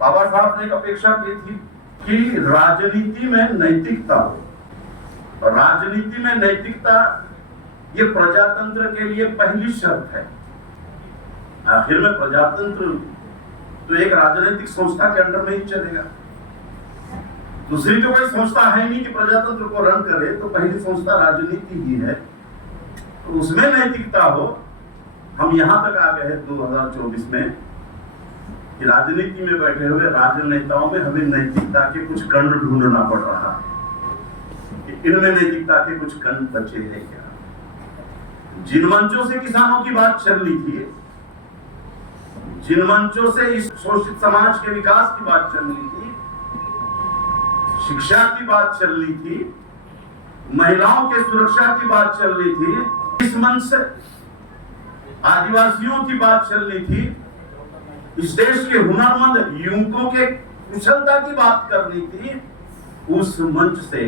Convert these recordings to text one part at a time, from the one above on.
बाबा साहब ने एक अपेक्षा की थी कि राजनीति में नैतिकता हो। राजनीति में नैतिकता ये प्रजातंत्र के लिए पहली शर्त है। आखिर में प्रजातंत्र तो एक राजनीतिक संस्था के अंडर में ही चलेगा। दूसरी तो कोई संस्था है नहीं कि प्रजातंत्र को रन करे, तो पहली संस्था राजनीति ही है, तो उसमें नैतिकता हो। हम यहां तक आ गए 2024 में कि राजनीति में बैठे हुए राजनेताओं में हमें नैतिकता के कुछ कण ढूंढना पड़ रहा है कि इनमें नैतिकता के कुछ कण बचे हैं क्या। जिन मंचों से किसानों की बात चल रही थी, जिन मंचों से इस शोषित समाज के विकास की बात चल रही थी, शिक्षा की बात चल रही थी, महिलाओं के सुरक्षा की बात चल रही थी, इस मंच से आदिवासियों की बात चल रही थी, इस देश के हुनरमंद युवकों के कुशलता की बात करनी थी, उस मंच से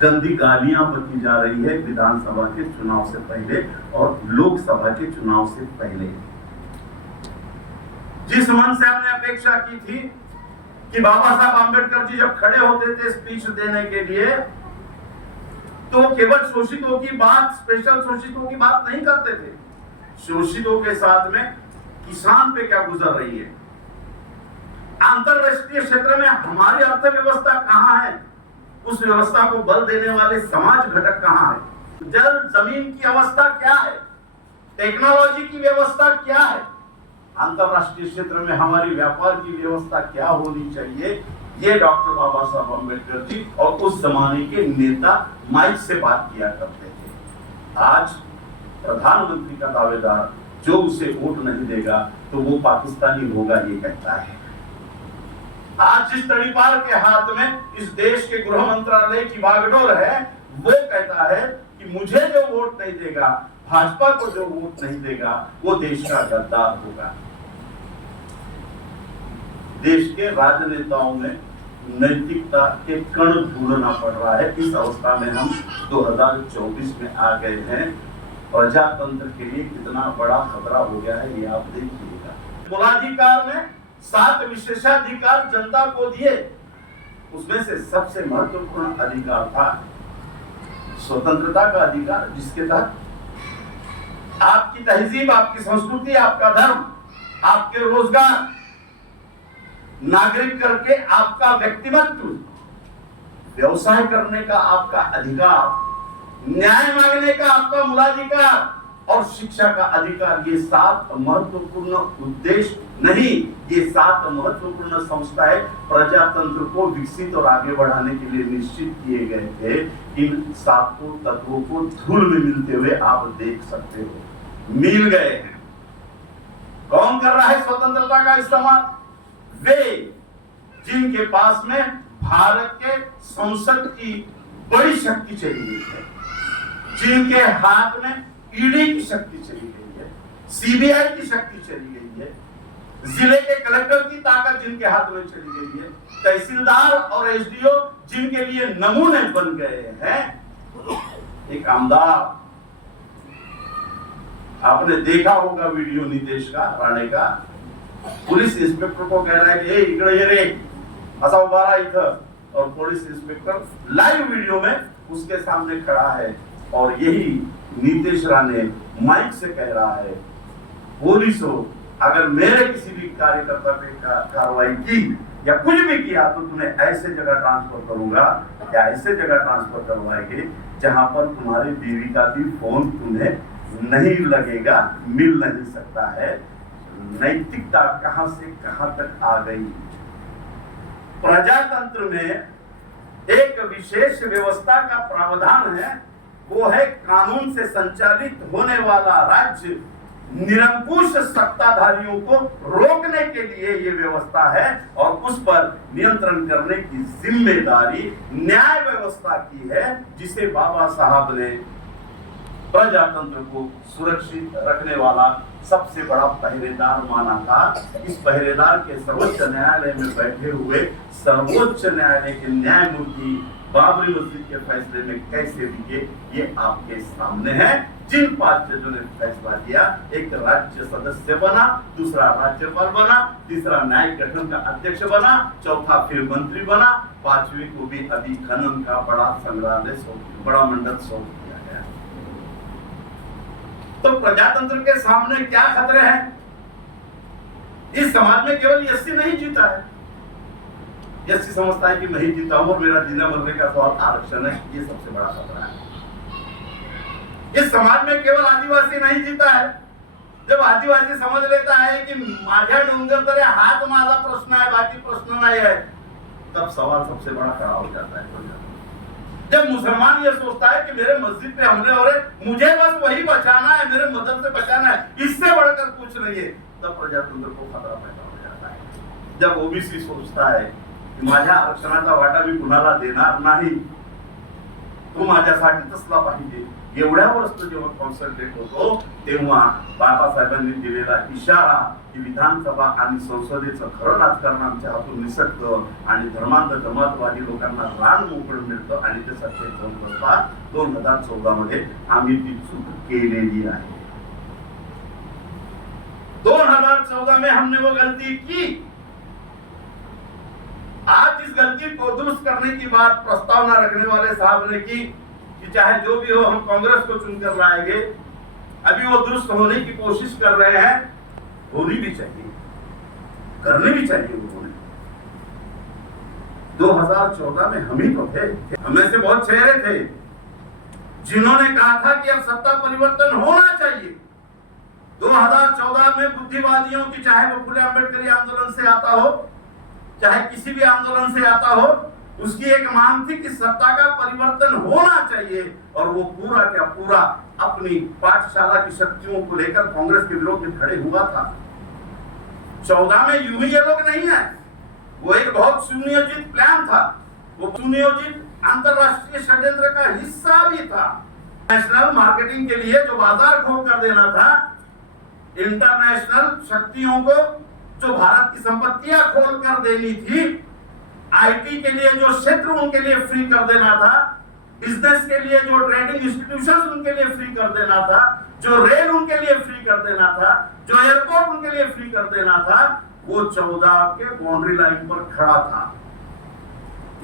गंदी गालियां बकी जा रही है विधानसभा के चुनाव से पहले और लोकसभा के चुनाव से पहले। जिस मंच से हमने अपेक्षा की थी कि बाबा साहब आंबेडकर जी जब खड़े होते थे स्पीच देने के लिए, तो केवल शोषितों की बात, स्पेशल शोषितों की बात नहीं करते थे। शोषितों के साथ में किसान पे क्या गुजर रही है, अंतरराष्ट्रीय क्षेत्र में हमारी अर्थव्यवस्था कहां है, उस व्यवस्था को बल देने वाले समाज घटक कहां है, जल जमीन की अवस्था क्या है, टेक्नोलॉजी की व्यवस्था क्या है, अंतरराष्ट्रीय क्षेत्र में हमारी व्यापार की व्यवस्था क्या होनी चाहिए, ये डॉक्टर बाबा साहब अम्बेडकर जी और उस जमाने के नेता माइक से बात किया करते थे। आज प्रधानमंत्री का दावेदार जो उसे वोट नहीं देगा तो वो पाकिस्तानी होगा, ये कहता है। आज जिस तड़ीपार के हाथ में इस देश के गृह मंत्रालय की बागडोर है, वो कहता है कि मुझे जो वोट नहीं देगा, भाजपा को जो वोट नहीं देगा, वो देश का गद्दार होगा। देश के राजनेताओं में नैतिकता के कण ढूंढना पड़ रहा है। इस अवस्था में हम 2024 में आ गए हैं। प्रजातंत्र के लिए कितना बड़ा खतरा हो गया है, ये आप देखिएगा। मूलाधिकार में 7 विशेषाधिकार जनता को दिए, उसमें से सबसे महत्वपूर्ण अधिकार था स्वतंत्रता का अधिकार, जिसके तहत आपकी तहजीब, आपकी संस्कृति, आपका धर्म, आपके रोजगार, नागरिक करके आपका व्यक्तिमत्व, व्यवसाय करने का आपका अधिकार, न्याय मांगने का आपका मूलाधिकार और शिक्षा का अधिकार, ये 7 महत्वपूर्ण उद्देश्य नहीं, ये 7 महत्वपूर्ण संस्थाएं प्रजातंत्र को विकसित और आगे बढ़ाने के लिए निश्चित किए गए थे। इन 7 तत्वों को धूल में मिलते हुए आप देख सकते हो, मिल गए हैं। कौन कर रहा है स्वतंत्रता का इस्तेमाल? वे जिनके पास में भारत के संसद की बड़ी शक्ति चली गई है, जिनके हाथ में ईडी की शक्ति चली गई है, सीबीआई की शक्ति चली गई है, जिले के कलेक्टर की ताकत जिनके हाथ में चली गई है, तहसीलदार और एसडीओ जिनके लिए नमूने बन गए हैं। एक आमदार, आपने देखा होगा वीडियो नीतीश का, राणे का, पुलिस इंस्पेक्टर को कह रहा है कि इकडे ये रे असा उभा रहा इथं, और पुलिस इंस्पेक्टर लाइव वीडियो में उसके सामने खड़ा है और यही नीतीश राणे माइक से कह रहा है, पुलिस हो, अगर मेरे किसी भी कार्यकर्ता पे कार्रवाई की या कुछ भी किया तो तुम्हें ऐसे जगह ट्रांसफर करूंगा या ऐसे जगह ट्रांसफर करवाएंगे जहां पर तुम्हारी बीवी का भी फोन तुम्हें नहीं लगेगा, मिल नहीं सकता है। नैतिकता कहां से कहां तक आ गई। प्रजातंत्र में एक विशेष व्यवस्था का प्रावधान है, वो है कानून से संचालित होने वाला राज्य निरंकुश सत्ताधारियों को रोकने के लिए ये व्यवस्था है और उस पर नियंत्रण करने की जिम्मेदारी न्याय व्यवस्था की है, जिसे बाबा साहब ने प्रजातंत्र को सुरक्षित रखने वाला सबसे बड़ा पहरेदार माना था। इस पहरेदार के सर्वोच्च न्यायालय में बैठे हुए सर्वोच्च न्यायालय के न्यायमूर्ति बाबरी मस्जिद के फैसले में कैसे दिखे, ये आपके सामने है। जिन 5 जजों ने फैसला किया, एक राज्य सदस्य बना, दूसरा राज्यपाल बना, तीसरा न्यायिक गठन का अध्यक्ष बना, चौथा फिर मंत्री बना, 5वीं को भी अभी खनन का बड़ा संग्रहालय बड़ा मंडल सौंप दिया गया। तो प्रजातंत्र के सामने क्या खतरे हैं? इस समाज में केवल यस्सी नहीं जीता है। यस्सी समझता है कि मैं ही जीता हूं और मेरा जीना मरने का सवाल आरक्षण है, ये सबसे बड़ा खतरा है। इस समाज में केवल आदिवासी नहीं जीता है। जब आदिवासी समझ लेता है कि माझ्या डोंगर तरे हाथ माझा प्रश्न है, बाकी प्रश्न नहीं है, तब सवाल सबसे बड़ा खड़ा हो जाता है। जब मुसलमान ये सोचता है कि मेरे मस्जिद पे हमले हो रहे, मुझे बस वही बचाना है, मेरे मदद से बचाना है, इससे बढ़कर कुछ नहीं है, तब प्रजातंत्र को खतरा पैदा हो जाता है। जब ओबीसी सोचता है की माझ्या आरक्षणाचा वाटा मी कुणाला देणार नाही, तो माझ्यासाठी तसला पाहिजे, एवढ्यावरच जेव्हा कॉन्सन्ट्रेट होतो, तेव्हा बाबासाहेबांनी दिलेला इशारा की विधानसभा आणि संसदेचं खरं राजकारण आमच्या हातून निसटतं आणि धर्मांध जमातवादी लोकांना रान मोकळं मिळतं आणि ते सत्तेत जाऊन बसतात। 2014 मध्ये आम्ही ती चूक केलेली आहे। 2014 में हमने वो गलती की। आज इस गलती को दुरुस्त करने की बात प्रस्तावना रखने वाले साहब ने की कि चाहे जो भी हो हम कांग्रेस को चुनकर लाएंगे। अभी वो दुरुस्त होने की कोशिश कर रहे हैं, होनी भी चाहिए, करनी भी चाहिए उन्होंने। 2014 में हम ही तो थे, हमें से बहुत चेहरे थे जिन्होंने कहा था कि अब सत्ता परिवर्तन होना चाहिए। 2014 में बुद्धिवादियों की, चाहे वो फुले अम्बेडकरी आंदोलन से आता हो, चाहे किसी भी आंदोलन से आता हो, उसकी एक मांग थी कि सत्ता का परिवर्तन होना चाहिए। और वो पूरा क्या पूरा अपनी पाठशाला की शक्तियों को लेकर कांग्रेस के विरोध में खड़े हुआ था। 14 में यूं ही ये लोग नहीं है, वो एक बहुत सुनियोजित प्लान था, वो सुनियोजित अंतरराष्ट्रीय षड्यंत्र का हिस्सा भी था। नेशनल मार्केटिंग के लिए जो बाजार खोल कर देना था, इंटरनेशनल शक्तियों को जो भारत की संपत्तियां खोल कर देनी थी, आईटी के लिए जो क्षेत्र उनके लिए फ्री कर देना था, बिजनेस के लिए जो ट्रेडिंग इंस्टीट्यूशंस उनके लिए फ्री कर देना था, जो रेल उनके लिए फ्री कर देना था, जो एयरपोर्ट उनके लिए फ्री कर देना था, वो 14 के बाउंड्री लाइन पर खड़ा था।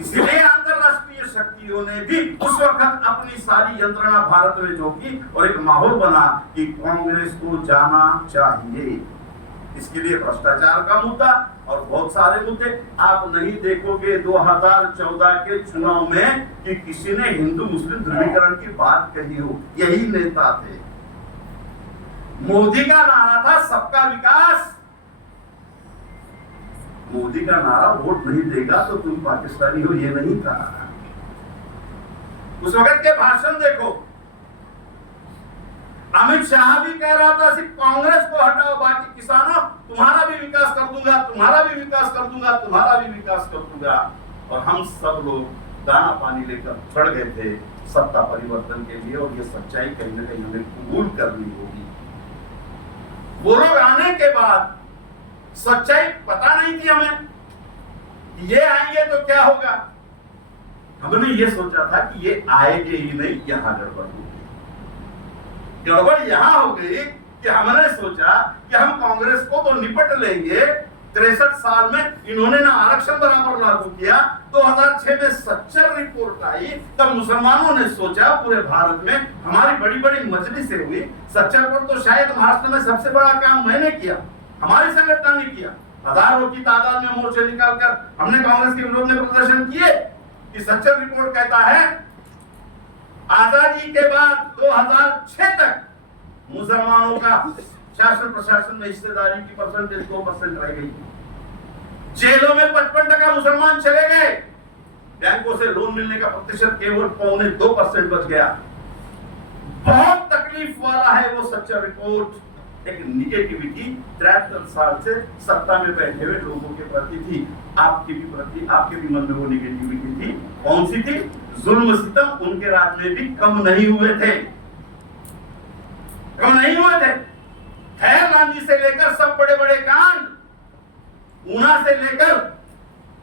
इसलिए अंतरराष्ट्रीय शक्तियों ने भी उस वक्त अपनी सारी यंत्रणा भारत में झोंकी और एक माहौल बना कि कांग्रेस को जाना चाहिए। इसके लिए भ्रष्टाचार का मुद्दा और बहुत सारे मुद्दे आप नहीं देखोगे 2014 के चुनाव में कि किसी ने हिंदू मुस्लिम ध्रुवीकरण की बात कही हो। यही नेता थे। मोदी का नारा था सबका विकास। मोदी का नारा वोट नहीं देगा तो तुम पाकिस्तानी हो, ये नहीं कहा। उस वक्त के भाषण देखो, अमित शाह भी कह रहा था सिर्फ कांग्रेस को हटाओ, बाकी किसानों तुम्हारा भी विकास कर दूंगा, तुम्हारा भी विकास कर दूंगा, तुम्हारा भी विकास कर दूंगा। और हम सब लोग दाना पानी लेकर चढ़ गए थे सत्ता परिवर्तन के लिए। और ये सच्चाई कहीं ना कहीं हमें कबूल करनी होगी। वो लोग आने के बाद सच्चाई पता नहीं थी हमें, ये आएंगे तो क्या होगा। हमने ये सोचा था कि ये आएंगे ही नहीं, यहां गड़बड़ होगी। गड़बड़ यहां हो गई कि हमने सोचा कि हम कांग्रेस को तो निपट लेंगे। 63 साल में इन्होंने ना आरक्षण बराबर लागू किया। 2006 में सच्चर रिपोर्ट आई, तब मुसलमानों ने सोचा पूरे भारत में हमारी बड़ी बड़ी मजलिसें हुई। सच्चर पर तो शायद महाराष्ट्र में सबसे बड़ा काम मैंने किया, हमारी संगठन ने किया। हजारों की तादाद में मोर्चे निकालकर हमने कांग्रेस के विरोध में प्रदर्शन किए कि सच्चर रिपोर्ट कहता है आजादी के बाद 2006 तक मुसलमानों का शासन प्रशासन में हिस्सेदारी की परसेंटेज 2% रह गई। जेलों में 55% मुसलमान चले गए। बैंकों से लोन मिलने का प्रतिशत केवल 2.25% बच गया। बहुत तकलीफ वाला है वो सच्चा रिपोर्ट। एक निगेटिविटी 73 साल से सत्ता में बैठे हुए लोगों के प्रति थी। आपके भी मन में वो निगेटिविटी थी। कौन सी थी? जुल्म सितम उनके राज में भी कम नहीं हुए थे, कम नहीं हुए थे। खैरलाल जी से लेकर सब बड़े बड़े कांड, ऊना से लेकर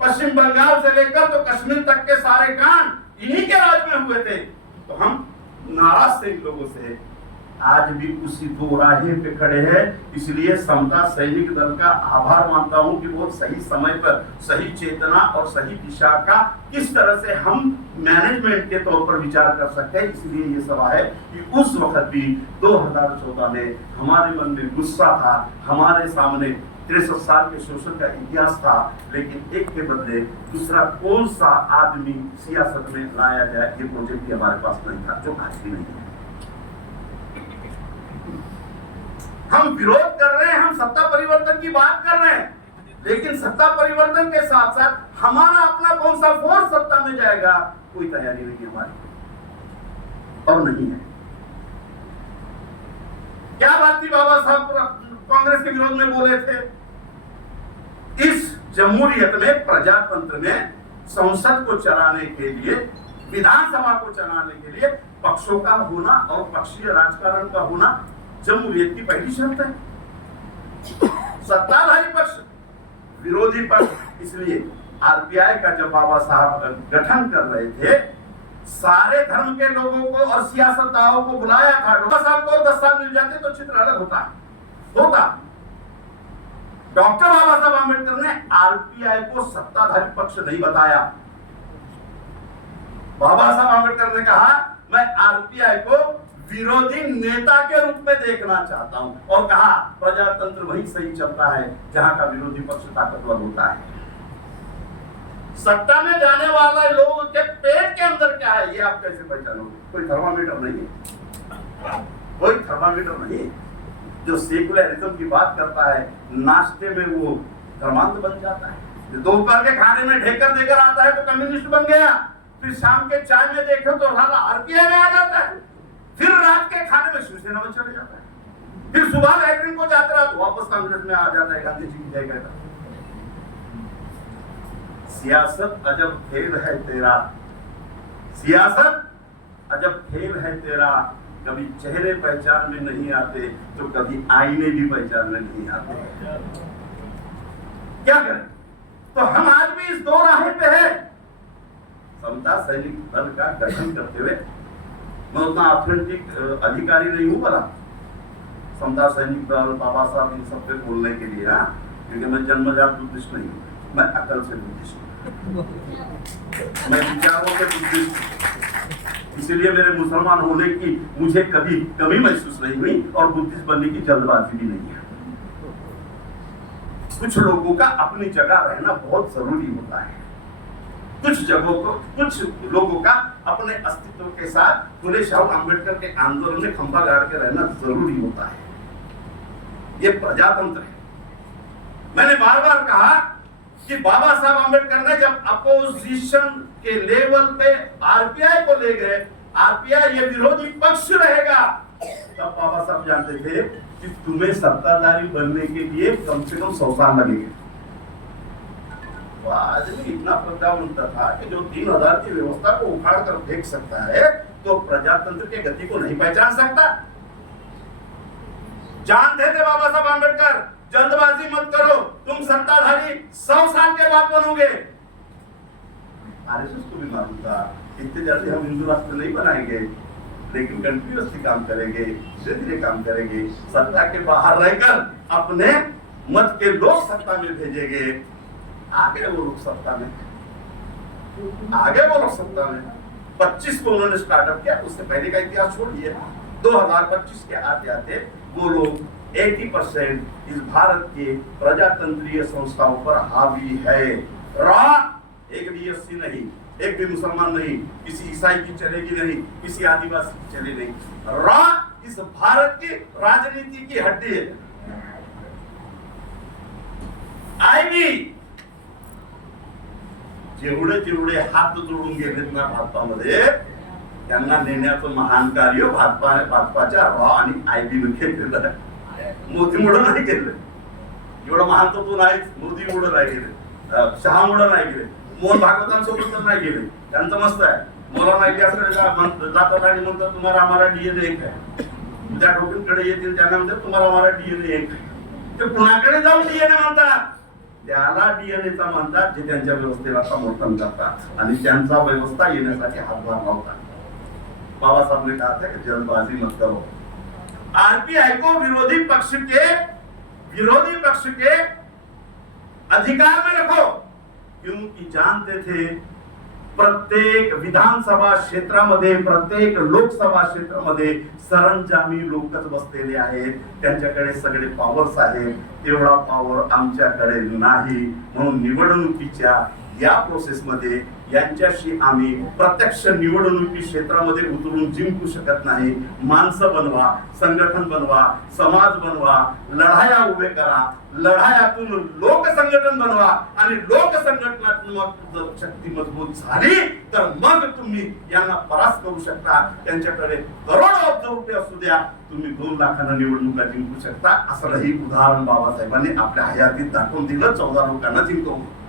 पश्चिम बंगाल से लेकर तो कश्मीर तक के सारे कांड इन्हीं के राज में हुए थे। तो हम नाराज थे इन लोगों से। आज भी उसी दो राहे पे खड़े हैं। इसलिए समता सैनिक दल का आभार मानता हूं कि वो सही समय पर सही चेतना और सही दिशा का किस तरह से हम मैनेजमेंट के तौर पर विचार कर सकते हैं। इसलिए ये सभा है कि उस वक्त भी 2014 में हमारे मन में गुस्सा था, हमारे सामने 63 साल के शोषण का इतिहास था, लेकिन एक के बदले दूसरा कौन सा आदमी सियासत में लाया जाए, ये प्रोजेक्ट भी हमारे पास नहीं था, जो आज भी नहीं है। हम विरोध कर रहे हैं, हम सत्ता परिवर्तन की बात कर रहे हैं, लेकिन सत्ता परिवर्तन के साथ साथ हमारा अपना कौन सा फोर्स सत्ता में जाएगा, कोई तैयारी नहीं हमारी और नहीं है। क्या बात थी बाबा साहब कांग्रेस के विरोध में बोले थे? इस जमहूरियत में, प्रजातंत्र में संसद को चलाने के लिए, विधानसभा को चलाने के लिए पक्षों का होना और पक्षीय राजकारण का होना जमहूरियत की पहली शर्त है। सत्ताधारी पक्ष, विरोधी पक्ष। इसलिए आरपीआई का जब बाबा साहब गठन कर रहे थे, सारे धर्म के लोगों को और सियासतदानों को बुलाया था। बाबा साहब को 10 साल मिल जाते तो चित्र अलग होता। डॉक्टर बाबा साहब आम्बेडकर ने आरपीआई को सत्ताधारी पक्ष नहीं बताया। बाबा साहब आम्बेडकर ने कहा मैं आरपीआई को विरोधी नेता के रूप में देखना चाहता हूं, और कहा प्रजातंत्र वही सही चलता है जहां का विरोधी पक्ष ताकतवर होता है। सत्ता में जाने वाले लोगों के पेट के अंदर क्या है, ये आप कैसे पहचानोगे? कोई थर्मामीटर नहीं है, कोई थर्मामीटर नहीं। जो सेकुलरिज्म की बात करता है, नाश्ते में वो धर्मांध बन जाता है। दोपहर के खाने में ढेकर देकर आता है तो कम्युनिस्ट बन गया, फिर शाम के चाय में देखे तो आरपीआई में आ जाता है, फिर रात के खाने में शिवसेना में चले जाता है, फिर सुबह लैट्रिन को जाता रहा तो वापस कांग्रेस में आ जाता है, गांधी जी की जय कहता। सियासत अजब खेल है तेरा, सियासत अजब खेल है तेरा। कभी चेहरे पहचान में नहीं आते तो कभी आईने भी पहचान में नहीं आते। क्या करें? तो हम आज भी इस दो राह पे है। समता सैनिक दल का गठन करते हुए, मैं उतना ऑथेंटिक अधिकारी नहीं हूं बना समता सैनिक दल, बाबा साहब इन सब पे बोलने के लिए, क्योंकि मैं जन्मजात बुद्धिस्ट नहीं हूं, मैं अकल से बुद्धिस्ट हूं, मैं विचारों से बुद्धिस्ट हूं। इसलिए मेरे मुसलमान होने की मुझे कभी कमी महसूस नहीं हुई और बुद्धिस्ट बनने की जल्दबाजी भी नहीं है। कुछ लोगों का अपनी जगह रहना बहुत जरूरी होता है। कुछ लोगों का अपने अस्तित्व के साथ फुले शाह अम्बेडकर के आंदोलन में खंभा गाड़ के रहना जरूरी होता है। ये प्रजातंत्र है। मैंने बार बार कहा कि बाबा साहब आम्बेडकर ने जब अपोजिशन के लेवल पे आरपीआई को ले गए, आरपीआई ये विरोधी पक्ष रहेगा, तब बाबा साहब जानते थे कि तुम्हें सत्ताधारी बनने के लिए कम से कम 100 साल लगेंगे। आदमी इतना प्रज्ञावंत था कि जो 3000 की व्यवस्था को उखाड़ कर फेंक सकता है तो प्रजातंत्र के गति को नहीं पहचान सकता। जानते थे बाबा साहब आम्बेडकर, जल्दबाजी मत करो, तुम सत्ताधारी 100 साल के बाद बनोगे। आरएसएस को भी मालूम था इतने जल्दी हम हिंदू राष्ट्र नहीं बनाएंगे, लेकिन कंटिन्यूअसली काम करेंगे, धीरे धीरे काम करेंगे, सत्ता के बाहर रहकर अपने मत के लोग सत्ता में भेजेंगे। आगे वो लोग सत्ता में, 25 को उन्होंने स्टार्टअप किया, उससे पहले का इतिहास छोड़िए। 2025 के आते आते वो लोग 80% इस भारत के प्रजातंत्रीय संस्थाओं पर हावी है। एक भी एससी नहीं, एक भी मुसलमान नहीं, किसी ईसाई की चलेगी नहीं, किसी आदिवासी की चले नहीं। इस भारत की राजनीति की हड्डी है। आईबी जेवढे हात जोडून गेले ना भाजपामध्ये, त्यांना नेण्याचं महान कार्य भाजपाच्या आणि आयबी ने केलं। मोदीमुळे नाही केलं, एवढं महान तो तू नाहीच, मोदीमुळे नाही गेले, शहामुळे नाही गेले, मोहन भागवतांसोबत तर नाही गेले, त्यांचं मस्त आहे। मौलाना इलियासकडे जातात आणि म्हणतात तुम्हाला हमारा डीएनए एक आहे, त्या ठोकींकडे येतील त्यांना म्हणतात तुम्हाला हमारा डीएनए एक आहे। ते कुणाकडे जाऊन डीएनए म्हणतात? त्याला डीएनएचा म्हणतात जे त्यांच्या व्यवस्थेला समर्थन करतात आणि त्यांचा व्यवस्था येण्यासाठी हातभार लावतात। बाबा साहब ने कहा था कि जल्दबाजी मत करो, आरपीआई को विरोधी पक्ष के अधिकार में रखो, क्योंकि जानते थे प्रत्येक विधानसभा क्षेत्रामध्ये, प्रत्येक लोकसभा क्षेत्रामध्ये सरंजामी लोकच बसलेले आहेत, त्यांच्याकडे सगळे पॉवर्स आहेत, तेवढा पॉवर आमच्याकडे नाही. म्हणून निवडणुकीच्या या प्रोसेस मध्ये यांच्याशी आम्ही प्रत्यक्ष निवडणुकी क्षेत्रामध्ये उतरून जिंकू शकत नाही. माणसं बनवा, संघटन बनवा, समाज बनवा, लढाया उभे करा, लढायातून लोक संघटन बनवा आणि लोक संघटनात्मक जर शक्ती मजबूत झाली तर मग तुम्ही यांना परास्त करू शकता. त्यांच्याकडे करोडो अब्ज रुपये असू द्या, तुम्ही 2 लाखांना निवडणुका जिंकू शकता. असं ही उदाहरण बाबासाहेबांनी आपल्या हयातीत दाखवून दिलं. 14 लोकांना जिंकवलं.